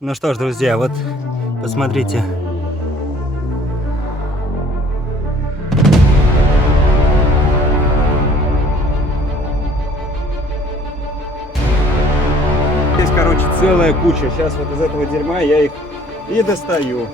Ну что ж, друзья, вот посмотрите. Здесь, короче, целая куча. Сейчас вот из этого дерьма я их и достаю.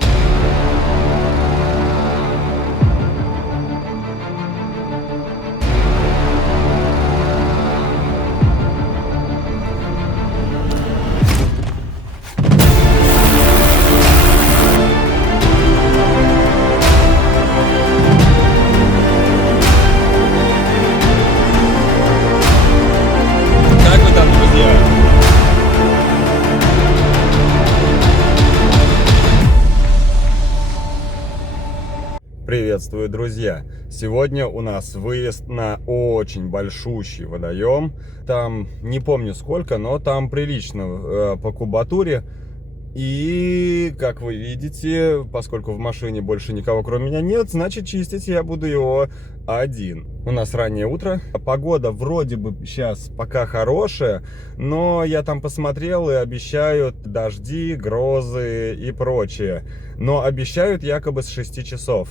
Как вы там, друзья? Приветствую, друзья! Сегодня у нас выезд на очень большущий водоем. Там не помню сколько, но там прилично по кубатуре. И, как вы видите, поскольку в машине больше никого кроме меня нет, значит чистить я буду его один. У нас раннее утро. Погода вроде бы сейчас пока хорошая, но я там посмотрел и обещают дожди, грозы и прочее. Но обещают якобы с 6 часов,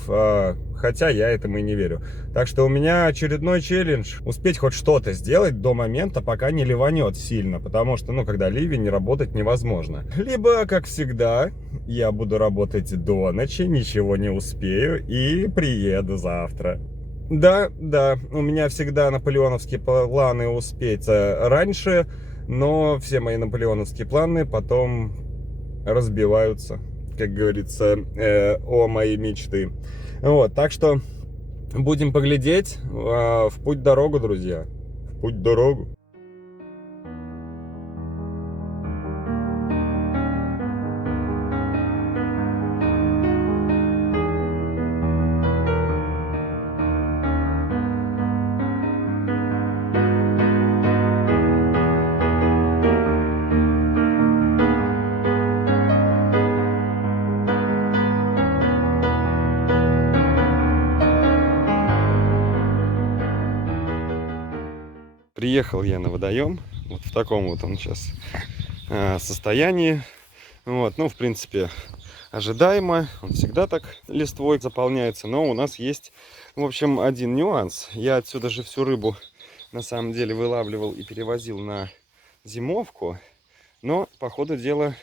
хотя я этому и не верю. Так что у меня очередной челлендж. Успеть хоть что-то сделать до момента, пока не ливанет сильно. Потому что, ну, когда ливень, работать невозможно. Либо, как всегда, я буду работать до ночи, ничего не успею и приеду завтра. Да, у меня всегда наполеоновские планы успеть раньше, но все мои наполеоновские планы потом разбиваются, как говорится, о мои мечты. Вот, так что будем поглядеть. В путь-дорогу, друзья. В путь-дорогу. Приехал я на водоем, вот в таком вот он сейчас состоянии. Вот, ну, в принципе, ожидаемо, он всегда так листвой заполняется, но у нас есть, в общем, один нюанс. Я отсюда же всю рыбу, на самом деле, вылавливал и перевозил на зимовку, но, по ходу дела,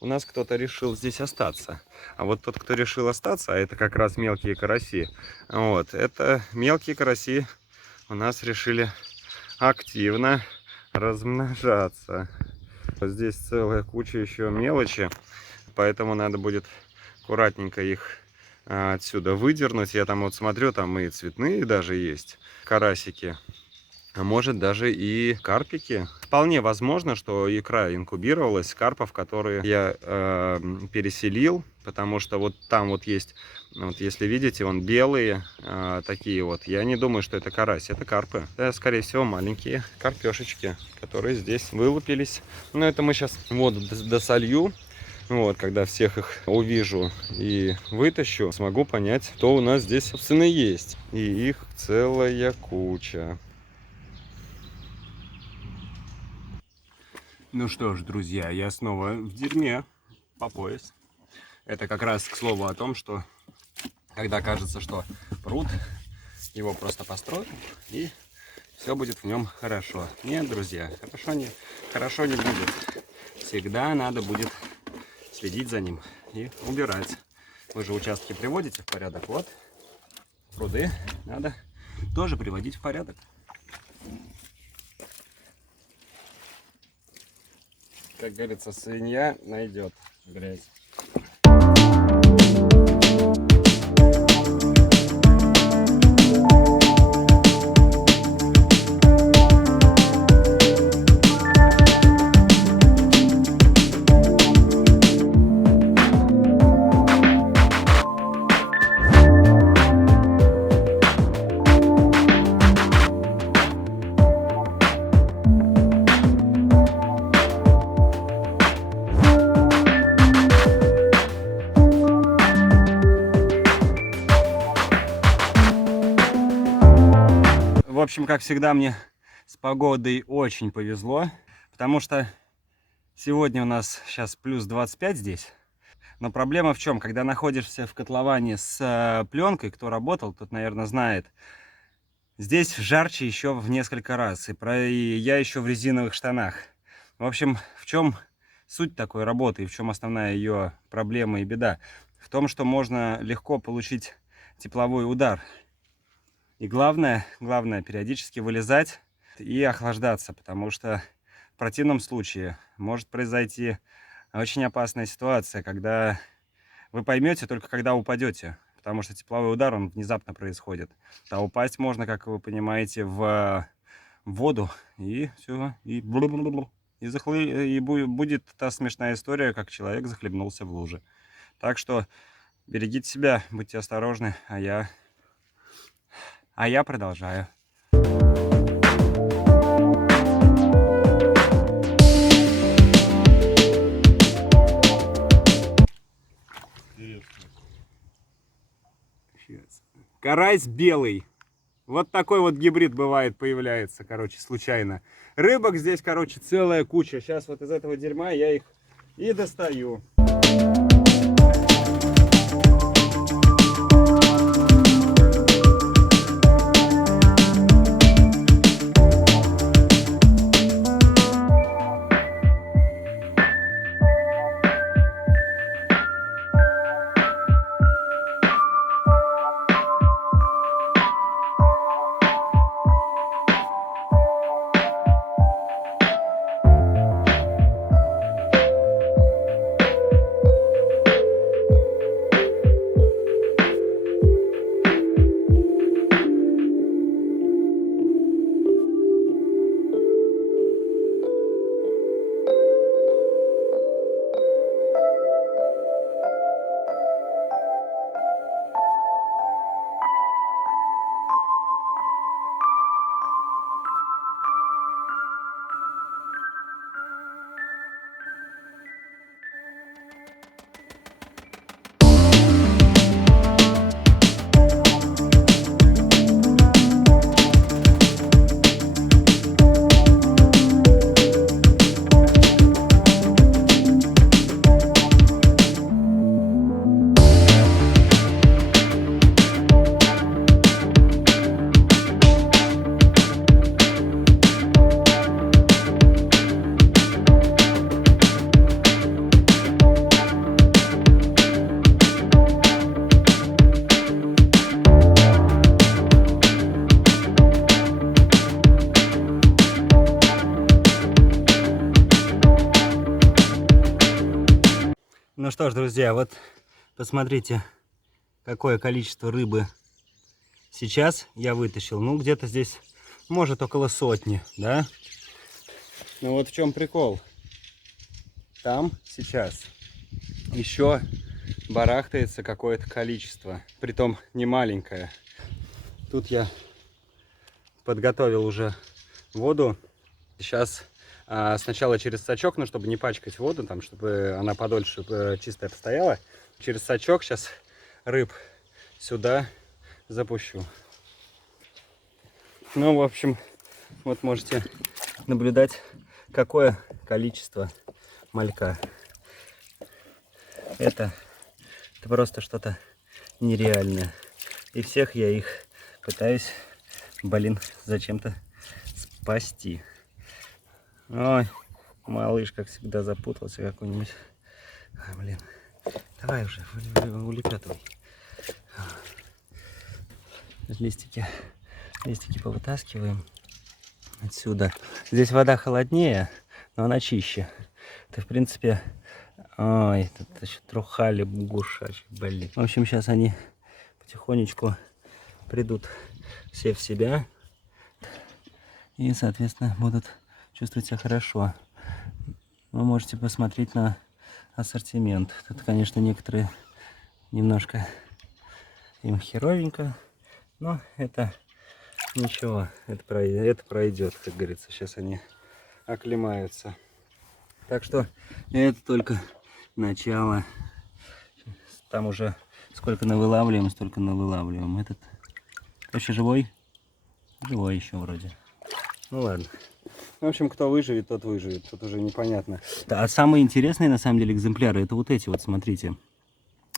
у нас кто-то решил здесь остаться. А вот тот, кто решил остаться, а это как раз мелкие караси, вот, это мелкие караси у нас решили активно размножаться. Здесь целая куча еще мелочи, поэтому надо будет аккуратненько их отсюда выдернуть. Я там вот смотрю, там и цветные даже есть карасики, а может даже и карпики. Вполне возможно, что икра инкубировалась с карпов, которые я переселил, потому что вот там вот есть, вот если видите, вон белые такие вот. Я не думаю, что это карась, это карпы. Это, скорее всего, маленькие карпешечки, которые здесь вылупились. Но это мы сейчас воду досолью. Вот, когда всех их увижу и вытащу, смогу понять, кто у нас здесь, собственно, есть. И их целая куча. Ну что ж, друзья, я снова в дерьме по пояс. Это как раз к слову о том, что когда кажется, что пруд, его просто построят и все будет в нем хорошо. Нет, друзья, хорошо не будет. Всегда надо будет следить за ним и убирать. Вы же участки приводите в порядок, вот пруды надо тоже приводить в порядок. Как говорится, свинья найдет грязь. В общем, как всегда, мне с погодой очень повезло, потому что Сегодня у нас сейчас плюс 25 здесь. Но проблема в чем? Когда находишься в котловане с пленкой, кто работал, тот, наверное, знает. Здесь жарче еще в несколько раз. И я еще в резиновых штанах. В общем, в чем суть такой работы и в чем основная ее проблема и беда? В том, что можно легко получить тепловой удар. И главное периодически вылезать и охлаждаться, потому что в противном случае может произойти очень опасная ситуация, когда вы поймете только когда упадете, потому что тепловой удар, он внезапно происходит. А упасть можно, как вы понимаете, в воду, и все, и будет та смешная история, как человек захлебнулся в луже. Так что берегите себя, будьте осторожны, а я продолжаю. Карась белый. Вот такой вот гибрид бывает, появляется, короче, случайно. Рыбок здесь, короче, целая куча. Сейчас вот из этого дерьма я их и достаю. Ну что ж, друзья, вот посмотрите, какое количество рыбы сейчас я вытащил. Ну, где-то здесь, может, около сотни, да? Ну вот в чем прикол. Там сейчас еще барахтается какое-то количество, притом не маленькое. Тут я подготовил уже воду. Сейчас сначала через сачок, ну, чтобы не пачкать воду, там, чтобы она подольше чистая постояла. Через сачок сейчас рыб сюда запущу. Ну, в общем, вот можете наблюдать, какое количество малька. Это просто что-то нереальное. И всех я их пытаюсь, блин, зачем-то спасти. Ой, малыш, как всегда, запутался какой-нибудь. Блин, давай уже, улепетывай. Листики повытаскиваем отсюда. Здесь вода холоднее, но она чище. Это, в принципе... Ой, тут еще трухали бугушачи, блин. В общем, сейчас они потихонечку придут все в себя. И, соответственно, будут чувствовать себя хорошо. Вы можете посмотреть на ассортимент. Тут, конечно, некоторые немножко им херовенько, но это ничего, это пройдет, как говорится. Сейчас они оклемаются. Так что это только начало. Там уже сколько навылавливаем, столько навылавливаем. Этот еще живой? Живой еще вроде. Ну ладно. В общем, кто выживет, тот выживет. Тут уже непонятно. А самые интересные, на самом деле, экземпляры, это вот эти вот, смотрите.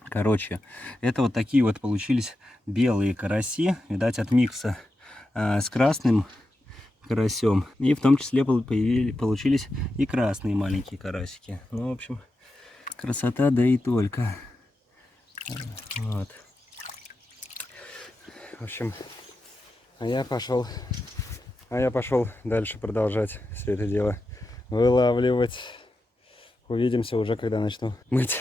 Короче, это вот такие вот получились белые караси. Видать, от микса с красным карасем. И в том числе получились и красные маленькие карасики. Ну, в общем, красота, да и только. Вот. В общем, а я пошел дальше продолжать все это дело вылавливать. Увидимся уже, когда начну мыть.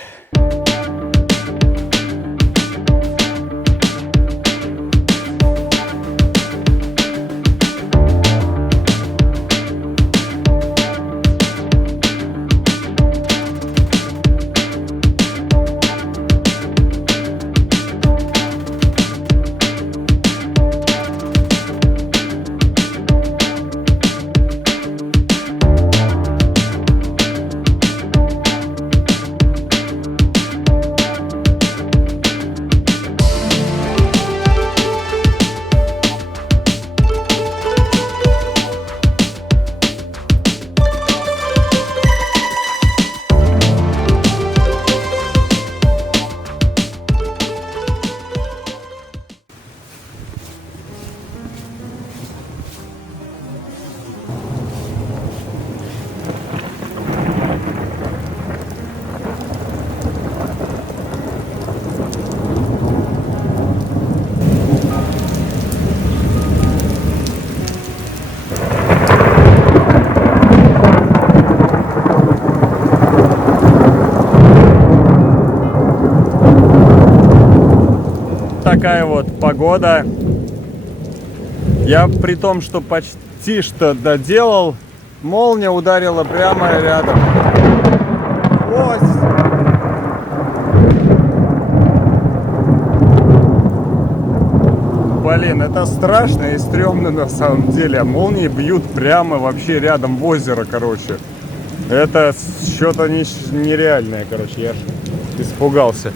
Такая вот погода. Я при том, что почти что доделал, молния ударила прямо рядом. Ось! Блин, это страшно и стрёмно на самом деле. Молнии бьют прямо вообще рядом в озеро, короче. Это что-то нереальное, короче. Я испугался.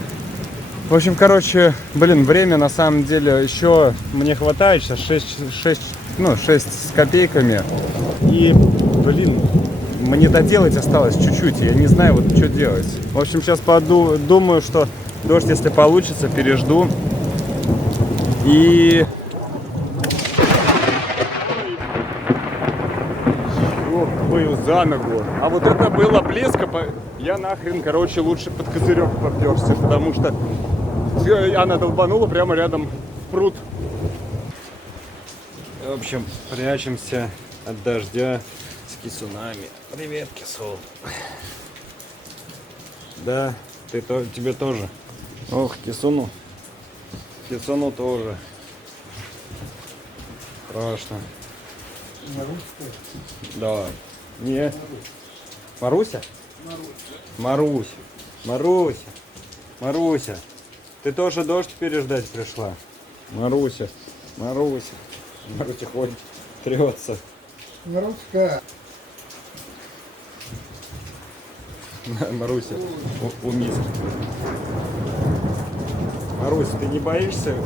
В общем, короче, блин, время на самом деле еще мне хватает. Сейчас 6 с копейками. И, блин, мне доделать осталось чуть-чуть. Я не знаю, вот что делать. В общем, сейчас думаю, что дождь, если получится, пережду. И... Был за ногу. А вот это было близко. Я нахрен, короче, лучше под козырек поперся, потому что она долбанула прямо рядом в пруд. В общем, прячемся от дождя с кисунами. Привет, кисун. Да, тебе тоже. Ох, кисуну. Кисуну тоже. Страшно. Да. Не. Маруся? Маруся. Маруся. Маруся. Ты тоже дождь переждать пришла? Маруся. Маруся. Маруся ходит, трется. Маруська. Маруся у миски. Маруся, ты не боишься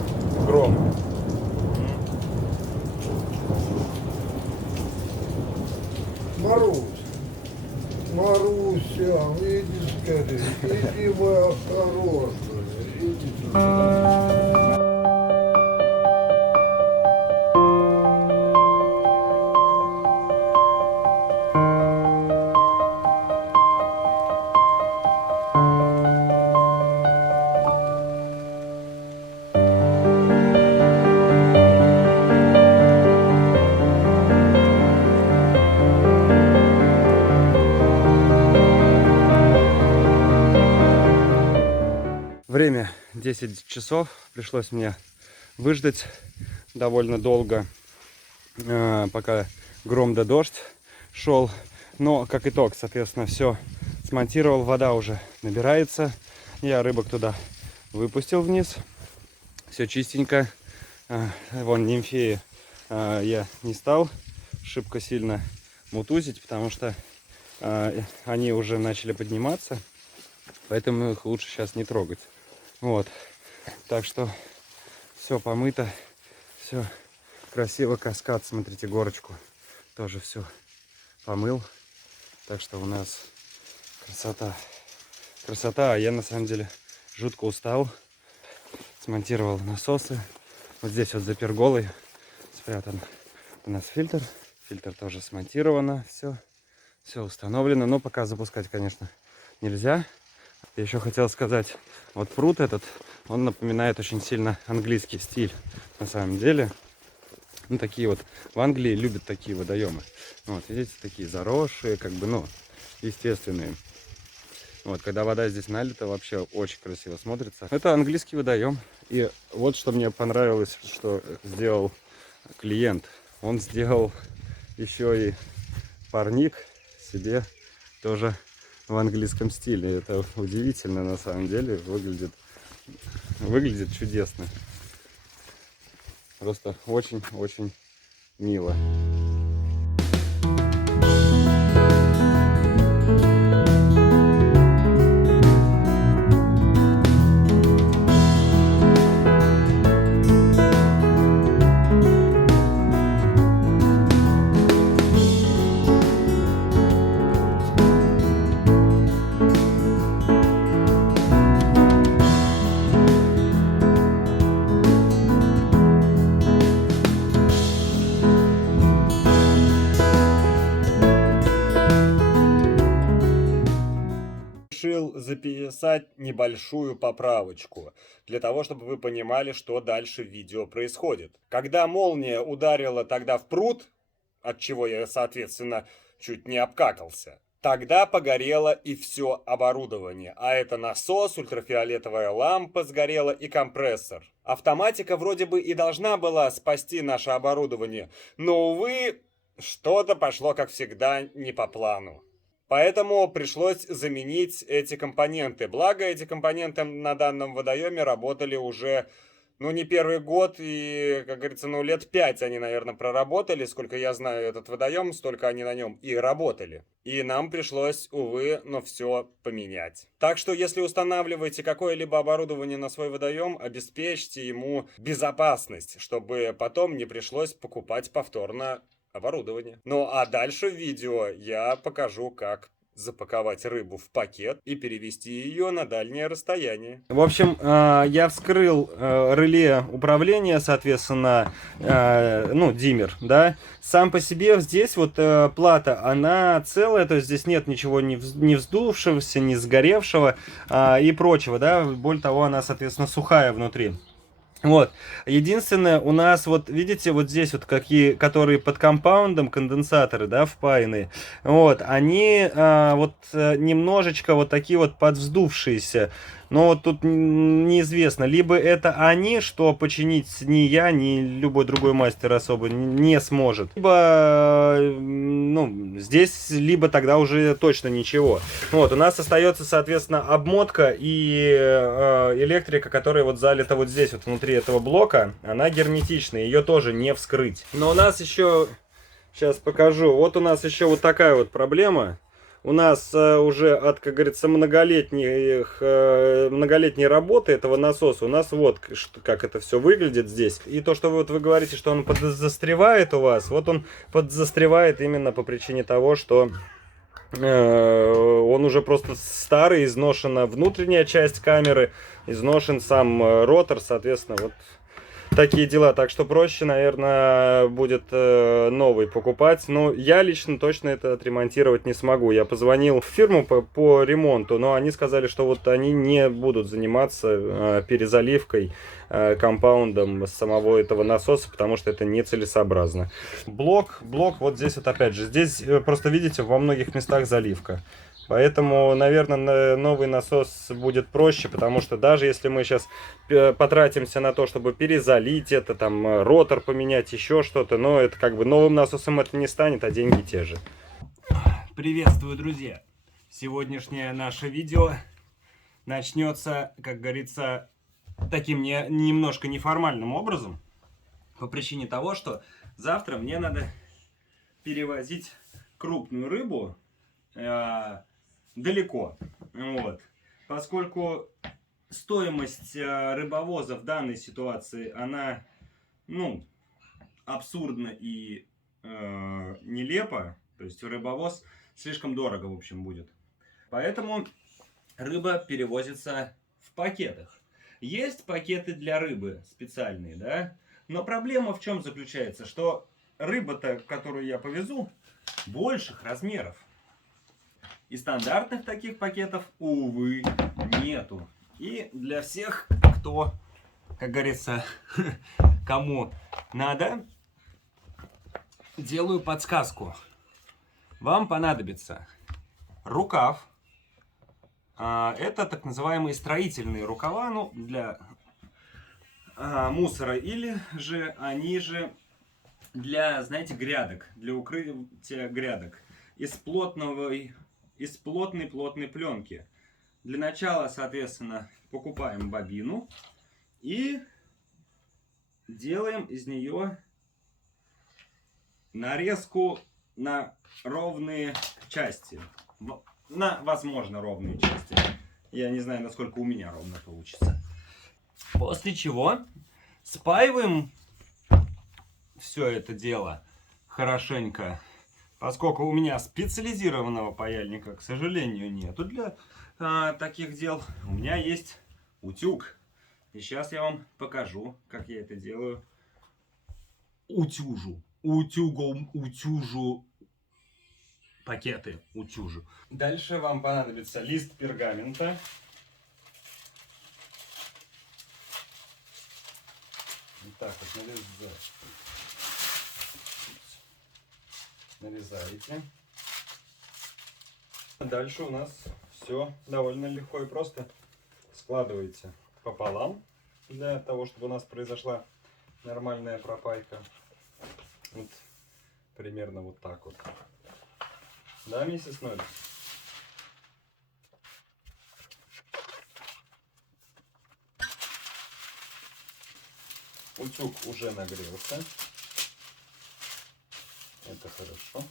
грома? Марусь. Маруся, иди скорее. Иди, моя хорошая. Иди сюда. Время 10 часов. Пришлось мне выждать довольно долго, пока гром да дождь шел. Но как итог, соответственно, все смонтировал. Вода уже набирается. Я рыбок туда выпустил вниз. Все чистенько. Вон нимфеи я не стал шибко сильно мутузить, потому что они уже начали подниматься. Поэтому их лучше сейчас не трогать. Вот. Так что все помыто. Все красиво. Каскад. Смотрите, горочку. Тоже все помыл. Так что у нас красота. Красота, а я на самом деле жутко устал. Смонтировал насосы. Вот здесь вот за перголой спрятан у нас фильтр. Фильтр тоже смонтировано. Все установлено. Но пока запускать, конечно, нельзя. Я еще хотел сказать, вот пруд этот, он напоминает очень сильно английский стиль. На самом деле, ну такие вот, в Англии любят такие водоемы. Вот, видите, такие заросшие, как бы, ну, естественные. Вот, когда вода здесь налита, вообще очень красиво смотрится. Это английский водоем. И вот что мне понравилось, что сделал клиент. Он сделал еще и парник себе тоже в английском стиле. Это удивительно на самом деле. Выглядит чудесно. Просто очень-очень мило. Решил записать небольшую поправочку, для того, чтобы вы понимали, что дальше в видео происходит. Когда молния ударила тогда в пруд, от чего я, соответственно, чуть не обкакался, тогда погорело и все оборудование. А это насос, ультрафиолетовая лампа сгорела и компрессор. Автоматика вроде бы и должна была спасти наше оборудование, но, увы, что-то пошло, как всегда, не по плану. Поэтому пришлось заменить эти компоненты. Благо, эти компоненты на данном водоеме работали уже, ну, не первый год, и, как говорится, ну, лет 5 они, наверное, проработали. Сколько я знаю этот водоем, столько они на нем и работали. И нам пришлось, увы, но все поменять. Так что, если устанавливаете какое-либо оборудование на свой водоем, обеспечьте ему безопасность, чтобы потом не пришлось покупать повторно оборудование. Ну а дальше в видео я покажу, как запаковать рыбу в пакет и перевести ее на дальнее расстояние. В общем, я вскрыл реле управления, соответственно, ну, диммер, да. Сам по себе здесь вот плата, она целая, то есть здесь нет ничего не вздувшегося, не сгоревшего и прочего, да. Более того, она, соответственно, сухая внутри. Вот, единственное, у нас вот, видите, вот здесь вот какие, которые под компаундом конденсаторы, да, впаяны, вот, они вот немножечко вот такие вот подвздувшиеся, но вот тут неизвестно, либо это они, что починить ни я, ни любой другой мастер особо не сможет, либо, ну, здесь, либо тогда уже точно ничего. Вот, у нас остается, соответственно, обмотка и электрика, которая вот залита вот здесь, вот внутри этого блока, она герметичная, ее тоже не вскрыть. Но у нас еще, сейчас покажу, вот у нас еще вот такая вот проблема. У нас уже от, как говорится, многолетней работы этого насоса, у нас вот как это все выглядит здесь. И то, что вы говорите, что он подзастревает у вас, вот он подзастревает именно по причине того, что он уже просто старый, изношена внутренняя часть камеры, изношен сам ротор, соответственно, вот такие дела. Так что проще, наверное, будет новый покупать. Но я лично точно это отремонтировать не смогу. Я позвонил в фирму по ремонту, но они сказали, что вот они не будут заниматься перезаливкой компаундом самого этого насоса, потому что это нецелесообразно. Блок вот здесь вот опять же. Здесь просто видите, во многих местах заливка. Поэтому, наверное, новый насос будет проще, потому что даже если мы сейчас потратимся на то, чтобы перезалить это, там, ротор поменять, еще что-то, но это как бы новым насосом это не станет, а деньги те же. Приветствую, друзья! Сегодняшнее наше видео начнется, как говорится, таким немножко неформальным образом, по причине того, что завтра мне надо перевозить крупную рыбу далеко, вот, поскольку стоимость рыбовоза в данной ситуации, она, ну, абсурдна и нелепа, То есть рыбовоз слишком дорого, в общем, будет. Поэтому рыба перевозится в пакетах. Есть пакеты для рыбы специальные, да? Но проблема в чем заключается? Что рыба-то, которую я повезу, больших размеров. И стандартных таких пакетов, увы, нету. И для всех, кто, как говорится, кому надо, делаю подсказку. Вам понадобится рукав. Это так называемые строительные рукава, ну, для мусора, или же они же для, знаете, грядок, для укрытия грядок из плотной пленки. Для начала, соответственно, покупаем бобину и делаем из нее нарезку на ровные части. На, возможно, ровные части. Я не знаю, насколько у меня ровно получится. После чего спаиваем все это дело хорошенько. Поскольку у меня специализированного паяльника, к сожалению, нету для таких дел, у меня есть утюг. И сейчас я вам покажу, как я это делаю. Утюгом утюжу пакеты, утюжу. Дальше вам понадобится лист пергамента. Вот так вот нарезаете. Дальше у нас все довольно легко и просто. Складываете пополам, для того, чтобы у нас произошла нормальная пропайка. Вот примерно вот так вот. Да, миссис Ноль? Утюг уже нагрелся. Это хорошо.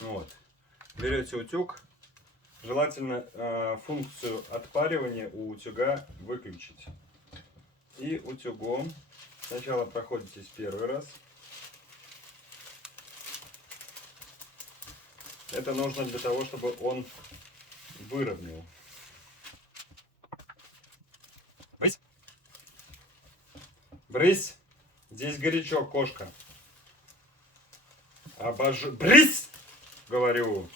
Вот. Берете утюг. Желательно функцию отпаривания у утюга выключить. И утюгом сначала проходитесь первый раз. Это нужно для того, чтобы он выровнял. Брысь! Брысь! Здесь горячо, кошка. Брысь! Говорю.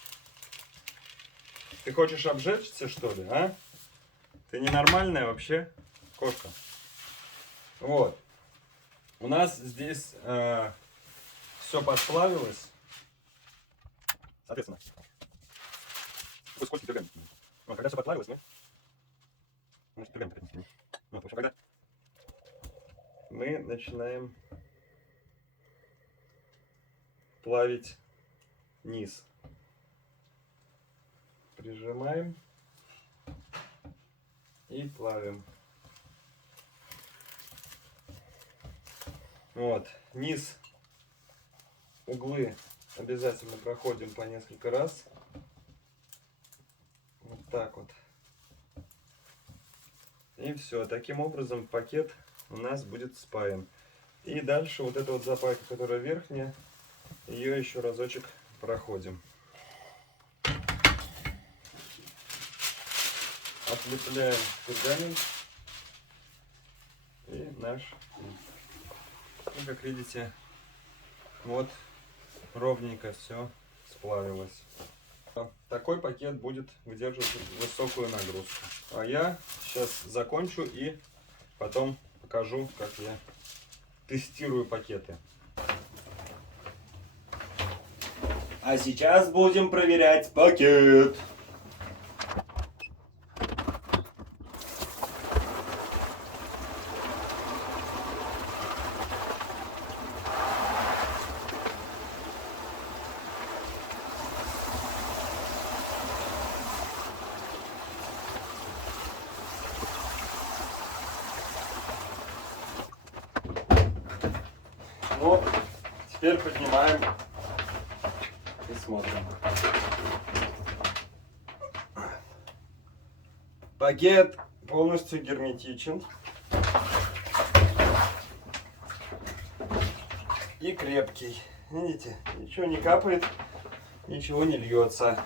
Ты хочешь обжечься, что ли, а? Ты ненормальная вообще кошка. Вот. У нас здесь все подплавилось. Соответственно, сколько пергамент. Вот, когда все подплавилось, мы пергамент хотим снимать. Вот, в общем, когда мы начинаем плавить низ. Прижимаем и плавим. Вот, низ, углы обязательно проходим по несколько раз. Вот так вот. И все. Таким образом пакет у нас будет спаян. И дальше вот эта вот запайка, которая верхняя, ее еще разочек проходим. Отлепляем пергамент. И наш, ну, как видите, вот ровненько все сплавилось. Такой пакет будет выдерживать высокую нагрузку. А я сейчас закончу и потом покажу, как я тестирую пакеты. А сейчас будем проверять пакет. Ну, теперь поднимаем и смотрим. Пакет полностью герметичен и крепкий. Видите, ничего не капает, ничего не льется.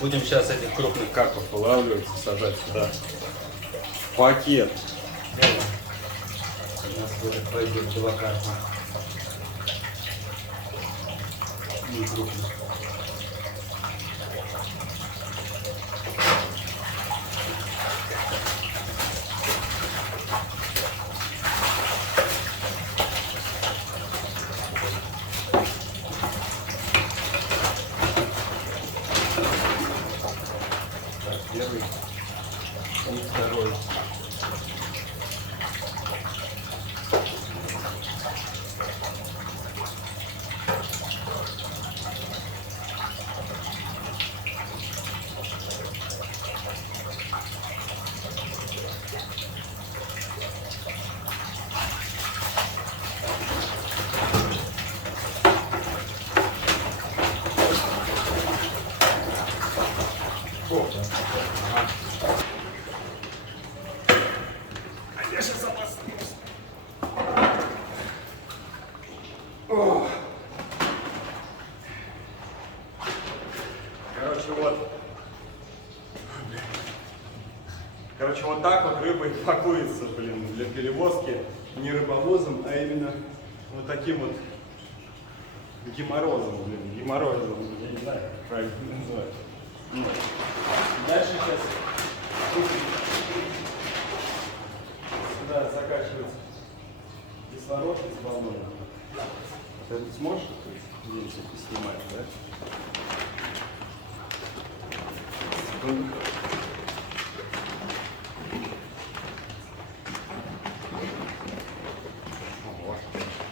Будем сейчас этих крупных карпов вылавливать и сажать сюда в пакет. У нас уже пойдет 2 карпа. Не крупных. Первый и второй. Короче, вот так вот рыба и пакуется, блин, для перевозки не рыбовозом, а именно вот таким вот геморрозом, блин, геморрозом, я не знаю, как правильно называть. Дальше сейчас сюда закачивается кислород из баллона. Ты сможешь здесь снимать, да? Секунду.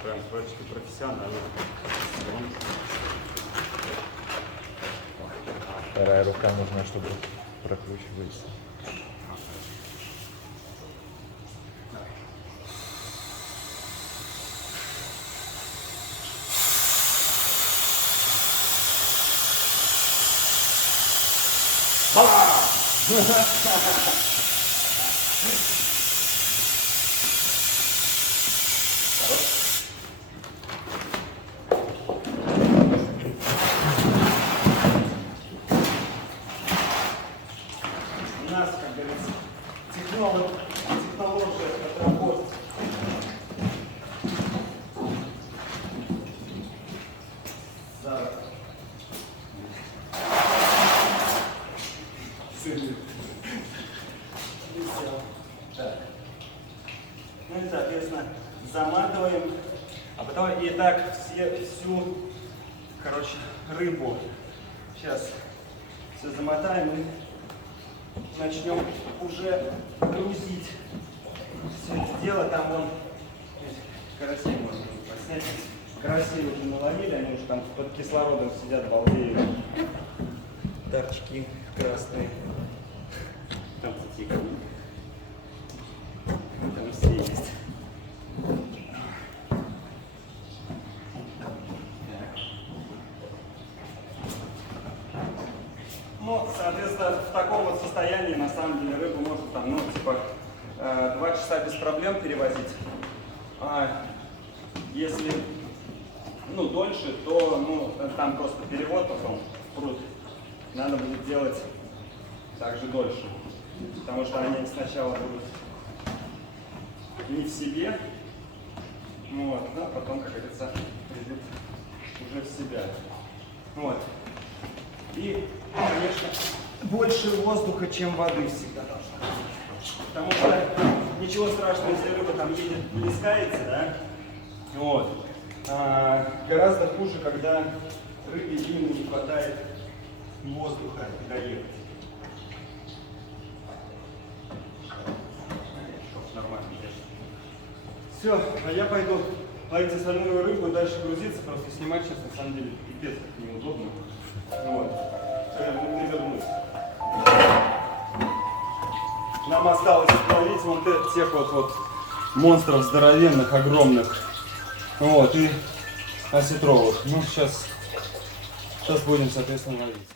Прям почти профессионально. Вторая рука нужна, чтобы прокручиваться. У нас, как говорится, технология отработки. Так. Ну и, соответственно, заматываем. А потом и так всю, короче, рыбу. Сейчас все замотаем и начнем уже грузить все это дело. Там вон карасей можно подснять. Карасей уже наловили, они уже там под кислородом сидят, балдеют. Торчки красные. Там тихо. Там все есть. Ну, соответственно, в таком вот состоянии, на самом деле, рыбу можно там, ну, типа, 2 часа без проблем перевозить. А если, ну, дольше, то, ну, там просто перевод потом в пруд надо будет делать также дольше. Потому что они сначала будут не в себе, вот, а потом, как говорится, придут уже в себя. Вот. И, конечно, больше воздуха, чем воды всегда должно быть. Потому что ничего страшного, если рыба там едет, плескается, да? Вот. Гораздо хуже, когда рыбе именно не хватает воздуха доехать. Нормально. Все, а я пойду ловить остальную рыбу и дальше грузиться, просто снимать сейчас на самом деле пипец как неудобно. Вот. Не вернусь. Нам осталось ловить вон тех вот монстров здоровенных, огромных. Вот, и осетровых. Ну, сейчас будем, соответственно, ловить.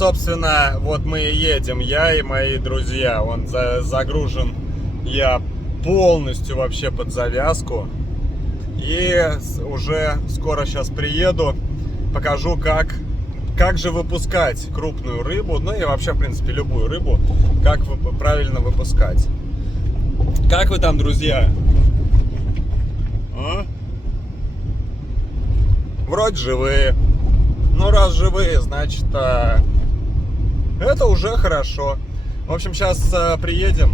собственно, вот мы и едем, я и мои друзья. Он загружен, я полностью вообще под завязку. И уже скоро сейчас приеду, покажу, как же выпускать крупную рыбу, ну и вообще, в принципе, любую рыбу, как правильно выпускать. Как вы там, друзья? А? Вроде живые. Ну, раз живые, значит, это уже хорошо. В общем, сейчас приедем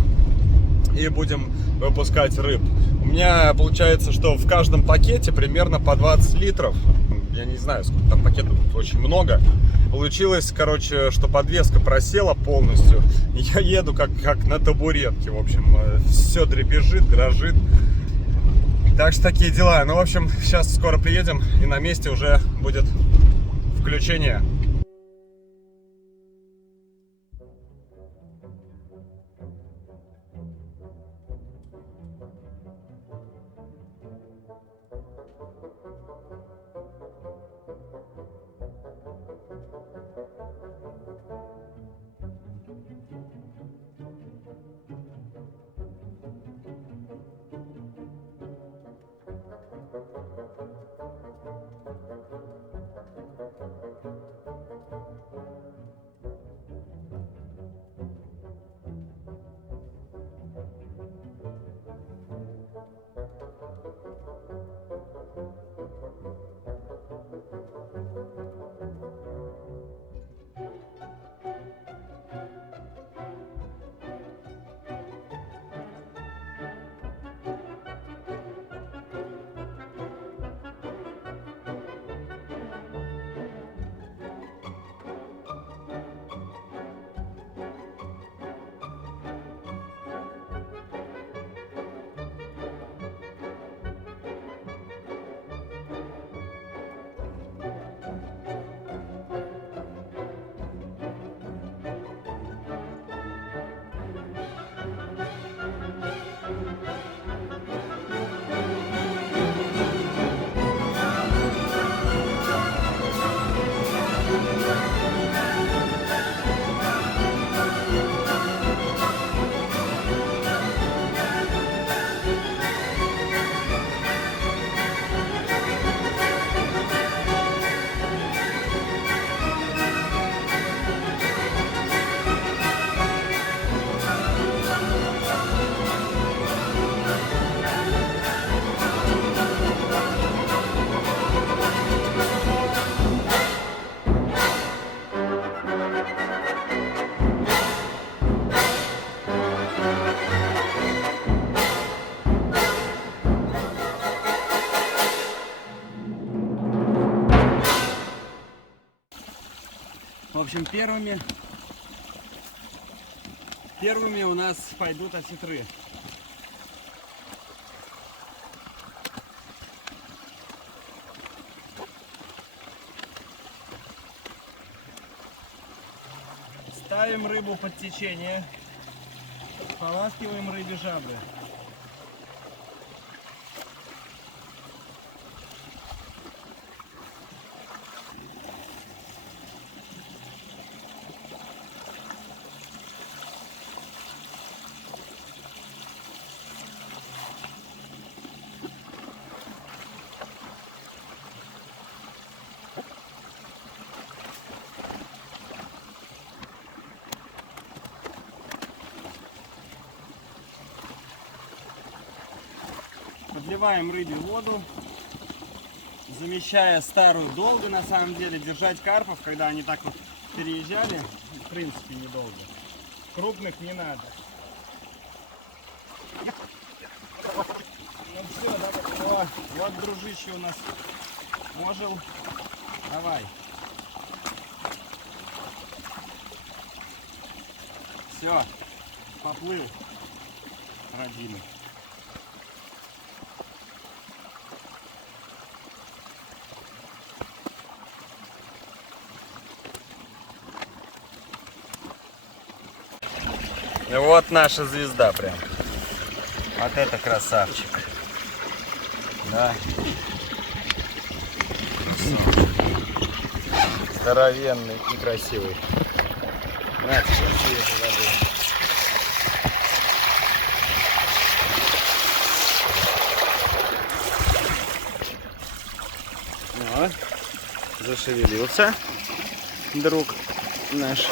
и будем выпускать рыб. У меня получается, что в каждом пакете примерно по 20 литров. Я не знаю, сколько там пакетов, очень много. Получилось, короче, что подвеска просела полностью. Я еду как на табуретке, в общем. Все дребезжит, дрожит. Так что такие дела. Ну, в общем, сейчас скоро приедем, и на месте уже будет включение. В общем, первыми у нас пойдут осетры. Ставим рыбу под течение, поласкиваем рыбе жабры. Подливаем рыбе воду, замещая старую долго, на самом деле. Держать карпов, когда они так вот переезжали, в принципе, недолго. Крупных не надо. Ну все, давай. Вот дружище у нас ожил. Давай. Все, поплыл, родимый. И вот наша звезда прям. Вот это красавчик. Да. Здоровенный и красивый. Братья, свежей воды. Вот. Зашевелился друг наш.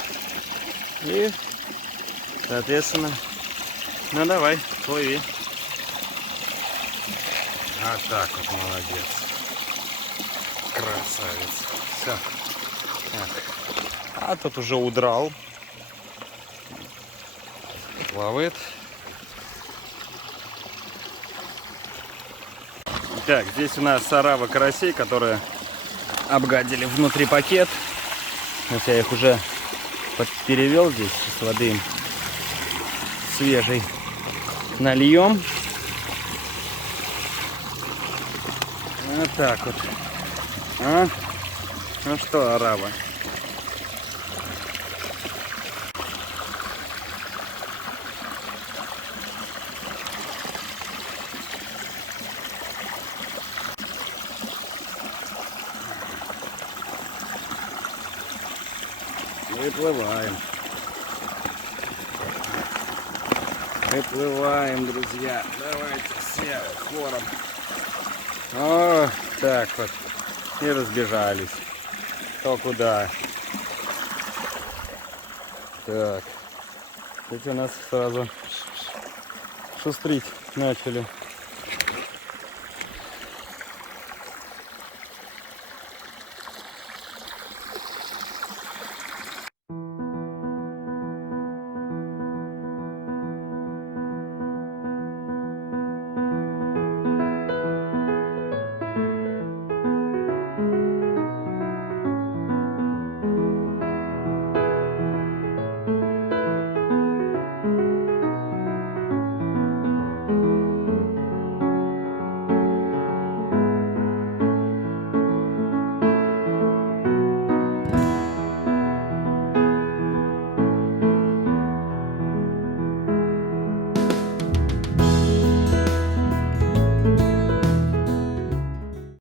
И, соответственно, ну давай, плыви. А так вот, молодец. Красавец. Все. А тот уже удрал. Плавает. Так, здесь у нас орава карасей, которые обгадили внутри пакет. Вот я их уже перевел здесь с воды им свежей. Нальем. Вот так вот. А? Ну что, орава? Выплываем. Выплываем, друзья. Давайте все хором. О, так вот. И разбежались. Кто куда. Так. Эти у нас сразу шустрить начали.